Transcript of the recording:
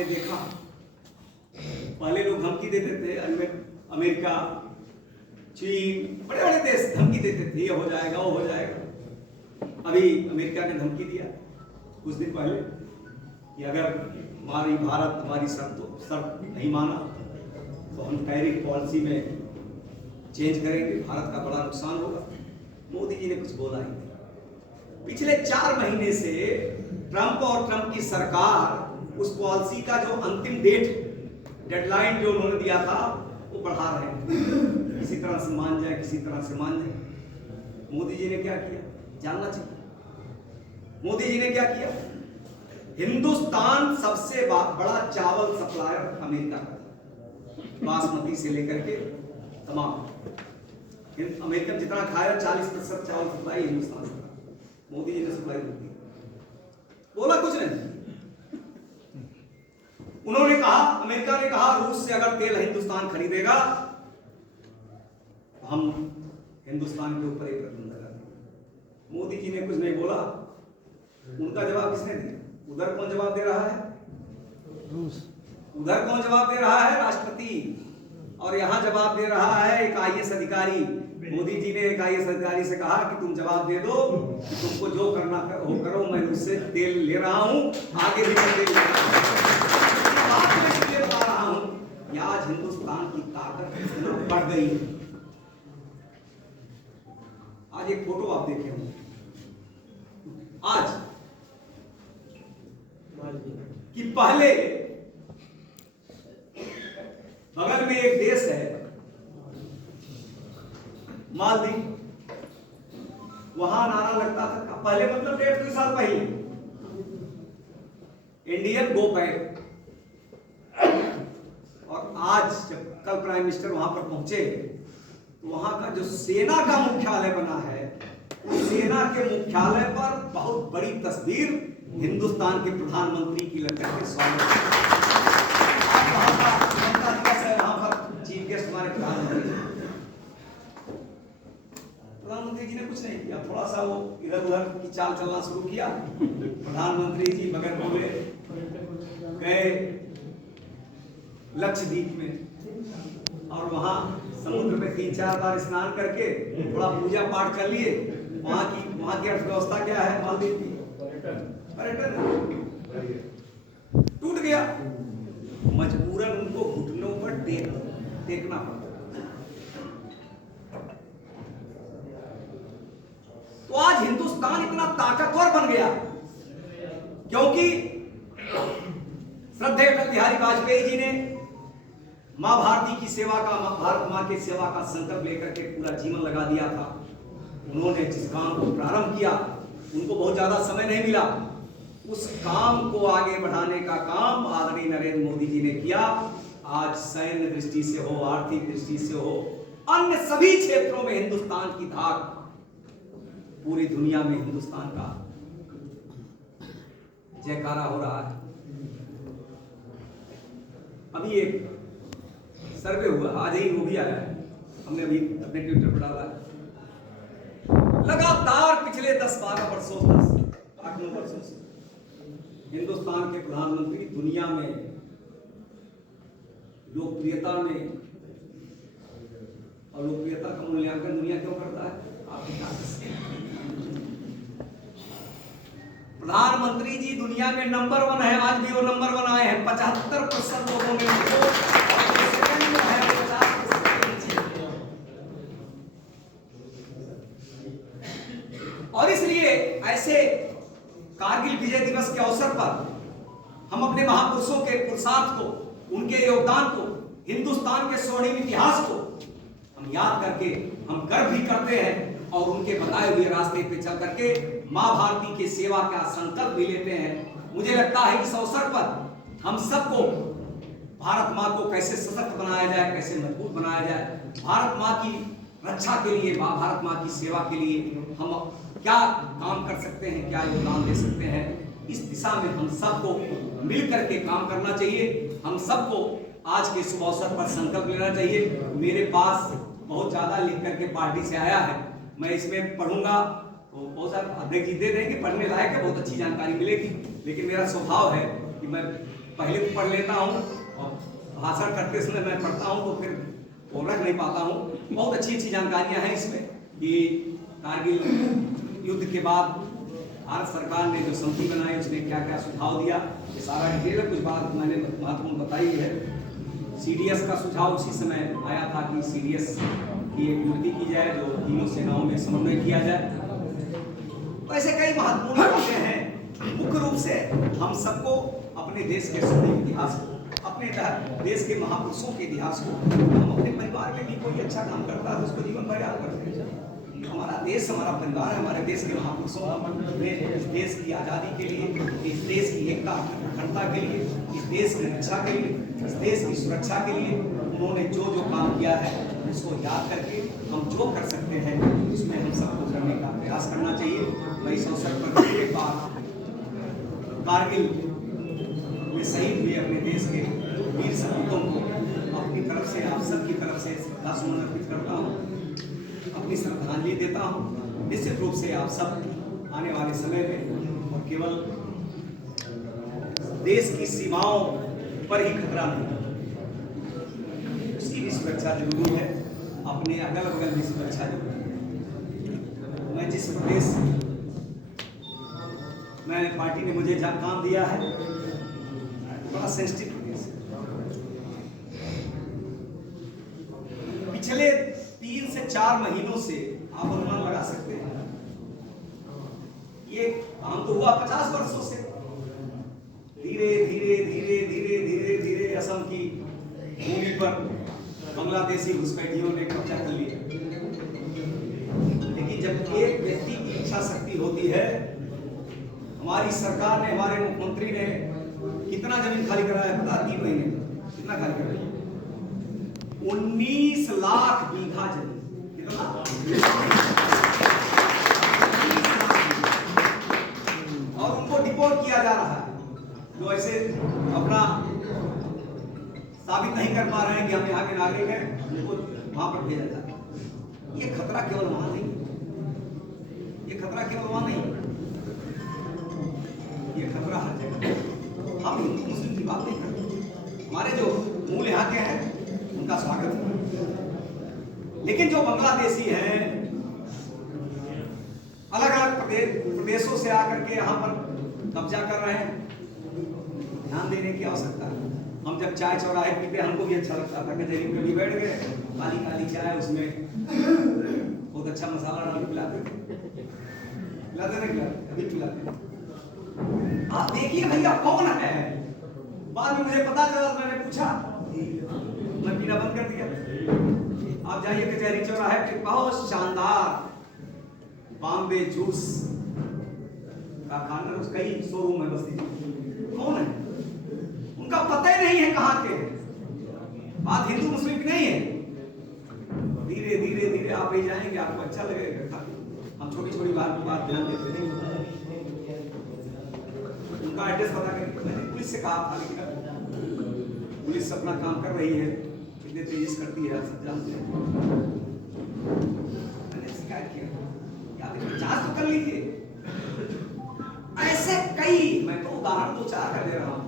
आपने देखा, पहले लोग धमकी देते थे, अमेरिका, चीन, बड़े बड़े देश धमकी देते थे, ये हो जाएगा, वो हो जाएगा। अभी अमेरिका ने धमकी दिया कुछ दिन पहले कि अगर हमारी भारत हमारी शर्त नहीं माना तो हम टैरिफ पॉलिसी में चेंज करेंगे, भारत का बड़ा नुकसान होगा। मोदी जी ने कुछ बोला ही नहीं। पिछले 4 महीने से ट्रंप और ट्रंप की सरकार उस पॉलिसी का जो अंतिम डेडलाइन जो उन्होंने दिया था वो बढ़ा रहे हैं, किसी तरह से मान जाए, किसी तरह से मान जाए। मोदी जी ने क्या किया जानना चाहिए। मोदी जी ने क्या किया? हिंदुस्तान सबसे बड़ा चावल सप्लायर अमेरिका का, बासमती से लेकर के तमाम अमेरिकन जितना खाया 40% चावल सप्लाई हिंदुस्तान से। मोदी जी ने सप्लाई दी, बोला कुछ नहीं। उन्होंने कहा, अमेरिका ने कहा रूस से अगर तेल हिंदुस्तान खरीदेगा तो हम हिंदुस्तान के ऊपर एक प्रतिबंध लगा देंगे। मोदी जी ने कुछ नहीं बोला। उनका जवाब किसने दिया? उधर कौन जवाब दे रहा है? रूस। उधर कौन जवाब दे रहा है? राष्ट्रपति। और यहां जवाब दे रहा है एक IAS अधिकारी। मोदी जी ने एक IAS अधिकारी से कहा कि तुम जवाब दे दो, तुमको जो करना हो करो, मैं उससे तेल ले रहा हूं, आगे भी मैं तेल ले रहा हूं। आज हिंदुस्तान की ताकत इतना बढ़ गई है। आज एक फोटो आप देखे होंगे, आज कि पहले बगल में एक देश है मालदीव, वहां नारा लगता था पहले, मतलब 1.5-2 साल पहले, इंडियन गो बैक। और आज जब कल प्राइम मिनिस्टर वहां पर पहुंचे तो वहां का जो सेना का मुख्यालय बना है, उस सेना के मुख्यालय पर बहुत बड़ी तस्वीर हिंदुस्तान के प्रधानमंत्री की लग करके स्वागत। चीफ गेस्ट हमारे प्रधानमंत्री जी ने कुछ नहीं किया, थोड़ा सा वो इधर उधर की चाल चलना शुरू किया। प्रधानमंत्री जी बगैर बोले गए लक्षद्वीप में और वहां समुद्र में 3-4 बार स्नान करके थोड़ा पूजा पाठ कर लिए। वहां की अर्थव्यवस्था क्या है मालदीव की? पर्यटन टूट गया, मजबूरन उनको घुटनों पर टेकना पड़ा। तो आज हिंदुस्तान इतना ताकतवर बन गया क्योंकि श्रद्धेय अटल बिहारी वाजपेयी जी ने मां भारती की सेवा का, भारत मां की सेवा का संकल्प लेकर के पूरा जीवन लगा दिया था। उन्होंने जिस काम को प्रारंभ किया, उनको बहुत ज्यादा समय नहीं मिला, उस काम को आगे बढ़ाने का काम आदरणीय नरेंद्र मोदी जी ने किया। आज सैन्य दृष्टि से हो, आर्थिक दृष्टि से हो, अन्य सभी क्षेत्रों में हिंदुस्तान की धाक, पूरी दुनिया में हिंदुस्तान का जयकारा हो रहा है। अभी एक सर्वे हुआ, आज ही वो भी आया है, हमने अभी अपने ट्विटर पर डाला है। लगातार पिछले 10-12 वर्षों, 8-9 वर्षों से हिंदुस्तान के प्रधानमंत्री दुनिया में लोकप्रियता में, और लोकप्रियता का मूल्यांकन दुनिया क्यों करता है? आपकी ताकत से। प्रधानमंत्री जी दुनिया में नंबर 1 है, आज भी वो नंबर 1 आए हैं। 75% लोगों ने उनको, और इसलिए ऐसे कारगिल विजय दिवस के अवसर पर हम अपने महापुरुषों के पुरुषार्थ को, उनके योगदान को, हिंदुस्तान के स्वर्णिम इतिहास को हम याद करके हम गर्व भी करते हैं और उनके बताए हुए रास्ते पे चल करके मां भारती की सेवा का संकल्प भी लेते हैं। मुझे लगता है इस अवसर पर हम सबको भारत मां को कैसे सशक्त बनाया जाए, कैसे मजबूत बनाया जाए, भारत मां की रक्षा के लिए, भारत मां की सेवा के लिए हम क्या काम कर सकते हैं, क्या योगदान दे सकते हैं, इस दिशा में हम सबको मिल करके काम करना चाहिए। हम सबको आज के शुभ अवसर पर संकल्प लेना चाहिए। मेरे पास बहुत ज्यादा लिख करके पार्टी से आया है, मैं इसमें पढ़ूंगा तो बहुत सारे अध्यक्ष जी दे देंगे, पढ़ने लायक है, बहुत अच्छी जानकारी मिलेगी। लेकिन मेरा स्वभाव है कि मैं पहले तो पढ़ लेता हूँ और भाषण करते समय मैं पढ़ता हूँ तो फिर वो रख नहीं पाता हूँ। बहुत अच्छी अच्छी जानकारियाँ हैं इसमें कि कारगिल युद्ध के बाद भारत सरकार ने जो समिति बनाई उसने क्या क्या सुझाव दिया, ये सारा डिटेल कुछ बात मैंने महत्वपूर्ण बताई है। CDS का सुझाव उसी समय आया था कि CDS की एक नियुक्ति की जाए जो तीनों सेनाओं में समन्वय किया जाए। तो ऐसे कई महत्वपूर्ण बातें हैं। मुख्य रूप से हम सबको अपने देश के स्वर्णिम इतिहास को, अपने देश के महापुरुषों के इतिहास को, हम अपने परिवार में भी कोई अच्छा काम करता है तो उसको जीवन भर याद करते हैं। हमारा देश हमारा परिवार है, हमारे देश के महापुरुषों ने इस देश की आज़ादी के लिए, इस देश की एकता अखंडता के लिए, इस देश की रक्षा के लिए, इस देश की सुरक्षा के लिए उन्होंने जो जो काम किया है उसको याद करके हम जो कर सकते हैं उसमें हम सबको करने का प्रयास करना चाहिए। मैं इस अवसर पर फिर एक बार कारगिल में शहीद हुए अपने देश के वीर सपूतों को अपनी तरफ से, आप सबकी तरफ से श्रद्धासुमन अर्पित करता हूँ, अपनी श्रद्धांजलि देता हूँ। निश्चित रूप से आप सब आने वाले समय में और केवल देश की सीमाओं पर ही खतरा नहीं, उसकी भी सुरक्षा जरूरी है, अपने अगल बगल भी सुरक्षा जरूरी है। मैं जिस प्रदेश मैंने पार्टी ने मुझे जहाँ काम दिया है बड़ा सेंसिटिव प्रदेश है। पिछले 3 से 4 महीनों से आप अनुमान लगा सकते हैं, ये काम तो हुआ 50 वर्षों से। धीरे धीरे धीरे धीरे धीरे धीरे असम की भूमि पर बांग्लादेशी घुसपैठियों ने कब्जा कर लिया। लेकिन जब एक व्यक्ति की इच्छा शक्ति होती है, हमारी सरकार ने, हमारे मुख्यमंत्री ने कितना जमीन खाली कराया पता? 3 महीने में कितना खाली कराया? 19 लाख बीघा जमीन। कितना? और उनको डिपोर्ट किया जा रहा है जो ऐसे अपना साबित नहीं कर पा रहे हैं कि हम यहाँ के नागरिक हैं, उनको वहां पर भेजा जाता है। ये खतरा केवल वहां नहीं, ये खतरा केवल वहां नहीं, ये खतरा हर जगह। हम हिंदू मुस्लिम की बात नहीं करते, हमारे जो मूल यहाँ के हैं उनका स्वागत है। लेकिन जो बांग्लादेशी हैं, अलग अलग प्रदेशों से आकर के यहाँ पर कब्जा कर रहे हैं, ध्यान देने की आवश्यकता है। हम जब चाय चौराहे पीते हमको भी अच्छा लगता था, कचहरी में कभी बैठ गए, काली काली चाय, उसमें बहुत अच्छा मसाला डाल के पिलाते थे, कभी पिलाते। आप देखिए भैया कौन है, बाद में मुझे पता चला, मैंने पूछा, मैं पीना बंद कर दिया। आप जाइए कचहरी चौराहे पे, बहुत शानदार बॉम्बे जूस का खाना, उसका ही शोरूम है बस्ती। कौन है? उनका पता ही नहीं है कहाँ के। बात हिंदू मुस्लिम की नहीं है। धीरे धीरे धीरे आप ही जाएंगे, आपको अच्छा लगेगा। हम छोटी छोटी बात पर बात ध्यान देते नहीं। उनका एड्रेस पता करके मैंने पुलिस से कहा था, लेकिन पुलिस अपना काम कर रही है, कितने तेज करती है सब जानते हैं। मैंने शिकायत किया, जांच तो कर लीजिए। ऐसे कई, मैं तो उदाहरण 2-4 का दे रहा हूँ।